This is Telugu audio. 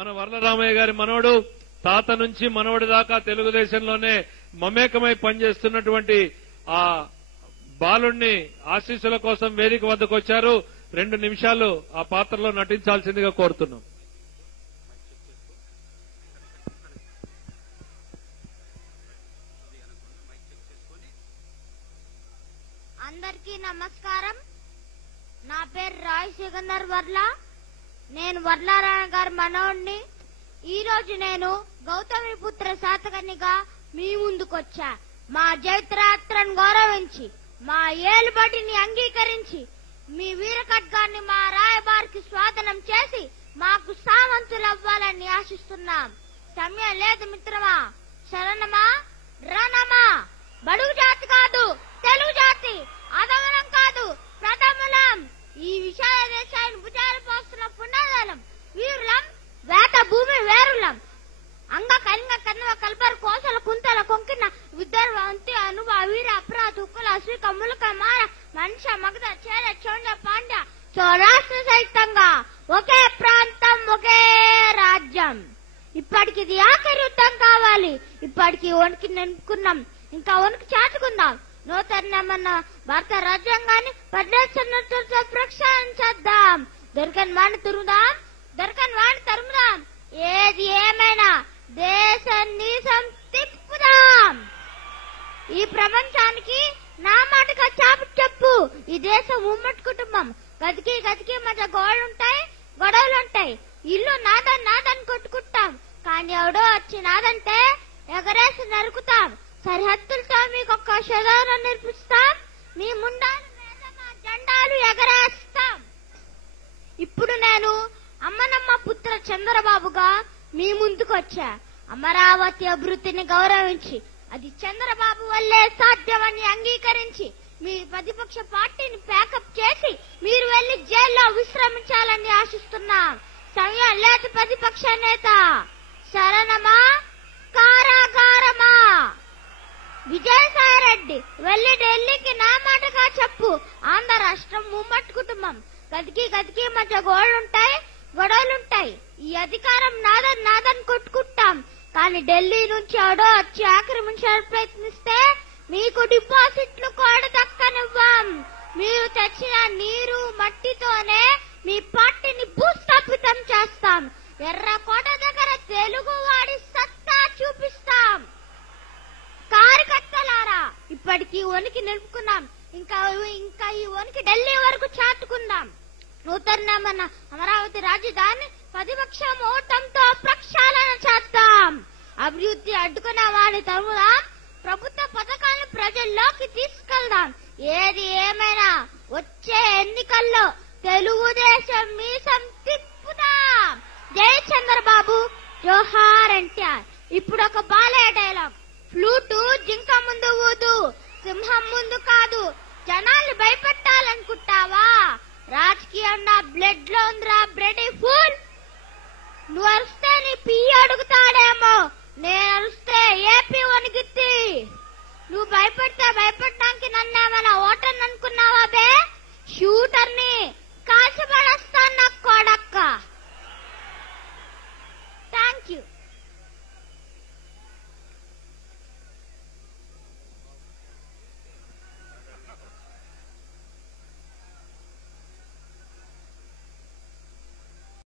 మన వరలరామయ్య గారి మనవడు తాత నుంచి మనవడి దాకా తెలుగుదేశంలోనే మమేకమై పనిచేస్తున్నటువంటి ఆ బాలుణ్ణి ఆశీస్సుల కోసం వేదిక వద్దకు వచ్చారు. రెండు నిమిషాలు ఆ పాత్రలో నటించాల్సిందిగా కోరుతున్నాం. అందరికీ నమస్కారం. నా పేరు రాయ్ సిగందర్ వర్లా. నేను వర్లారాయణ గారి మనోడిని. ఈ రోజు నేను గౌతమి పుత్ర శాతకర్ణిగా మీ ముందుకొచ్చా. మా జైత్రయాత్రను గౌరవించి మా ఏలుబడిని అంగీకరించి మీ వీరకడ్గాన్ని మా రాయబారికి స్వాధీనం చేసి మాకు సామంతులవ్వాలని ఆశిస్తున్నాం. సమయం లేదు మిత్రమా. శరణమా రణమా. బడుగు జాతి కాదు. అప్రా ములక మార మనిష మగధ చేర చోంజ పాండ్య సౌరాష్ట్ర సహితంగా ఒకే ప్రాంతం ఒకే రాజ్యం. ఇప్పటికి ఇది ఆఖరి యుద్ధం కావాలి. ఇప్పటికి వణికి నింపుకున్నాం. ఇంకా వణికి చాటుకుందాం. నూతనమన్న భారత రాజ్యాంగాన్ని ప్రదర్శనతో ప్రక్షాళించేద్దాం దొరకని వాణ్ణి తురుముదాం. దొరకని వాణ్ణి తరుముదాం. ఏది ఏమైనా దేశాన్ని తిప్పుదాం ఈ ప్రపంచానికి చెప్పు దేశం ఉమ్మడి కుటుంబం. గదికి గదికి మధ్య గోడలుంటాయి గొడవలుంటాయి. ఇల్లు నాదని నాదని కొట్టుకుంటాం. కానీ ఎవడో వచ్చి నాదంటే ఎగరేసి నరుకుతాం. సరిహద్దులతో మీకు ఒక్క శదానం నిర్మిస్తాం. మీ ముండాలు జెండాలు ఎగరేస్తాం. ఇప్పుడు నేను అమ్మనమ్మ పుత్ర చంద్రబాబుగా మీ ముందుకొచ్చా అమరావతి అభివృద్ధిని గౌరవించి అది చంద్రబాబు వల్లే సాధ్యమని అంగీకరించి మీ ప్రతిపక్ష పార్టీని ప్యాకప్ చేసి మీరు వెళ్ళి జైల్లో విశ్రమించాలని ఆశిస్తున్నాం. సమయం లేదు ప్రతిపక్ష నేత. శరణమా? కారాగారమా? విజయసాయిరెడ్డి వెళ్ళి ఢిల్లీకి నా మాటగా చెప్పు. ఆంధ్ర రాష్ట్రం ముమ్మటి కుటుంబం. గదికి గదికి మధ్య గోడలుంటాయి గొడవలుంటాయి. ఈ అధికారం నాదని నాదని కొట్టుకుంటాం. కానీ ఢిల్లీ నుంచి అడో వచ్చి ఆక్రమించాలని ప్రయత్నిస్తే మీకు డిపాజిట్లు కూడా దక్కనివ్వం మీరు తెచ్చిన నీరు మట్టితోనే మీ పార్టీని భూస్థాపితం చేస్తాం. ఎర్రకోట దగ్గర తెలుగు వాడి సత్తా చూపిస్తాం. కార్యకర్తలారా ఇప్పటికి వణికి నిలుపుకున్నాం. ఇంకా ఇంకా ఈ వణికి ఢిల్లీ వరకు చాటుకుందాం. నూతనమైన అమరావతి రాజధాని ప్రతిపక్ష ఓటంతో ప్రక్షాళన చేస్తాం. అభివృద్ధి అడ్డుకున్న వారి తరువాత ప్రభుత్వ పథకాలను ప్రజల్లోకి తీసుకెళ్దాం. ఏది ఏమైనా వచ్చే ఎన్నికల్లో తెలుగుదేశం మీసం తిప్పుదాం. జై చంద్రబాబు జోహార్ ఎన్టీఆర్. ఇప్పుడు ఒక బాలయ్య డైలాగ్. ఫ్లూటు జింక ముందు ఊదు సింహం ముందు కాదు జనాల్ని భయపెట్టాలనుకుంటావా? రాజకీయం నా బ్లడ్లో ఉందిరా బ్రెడ్ ఫుల్. शूटर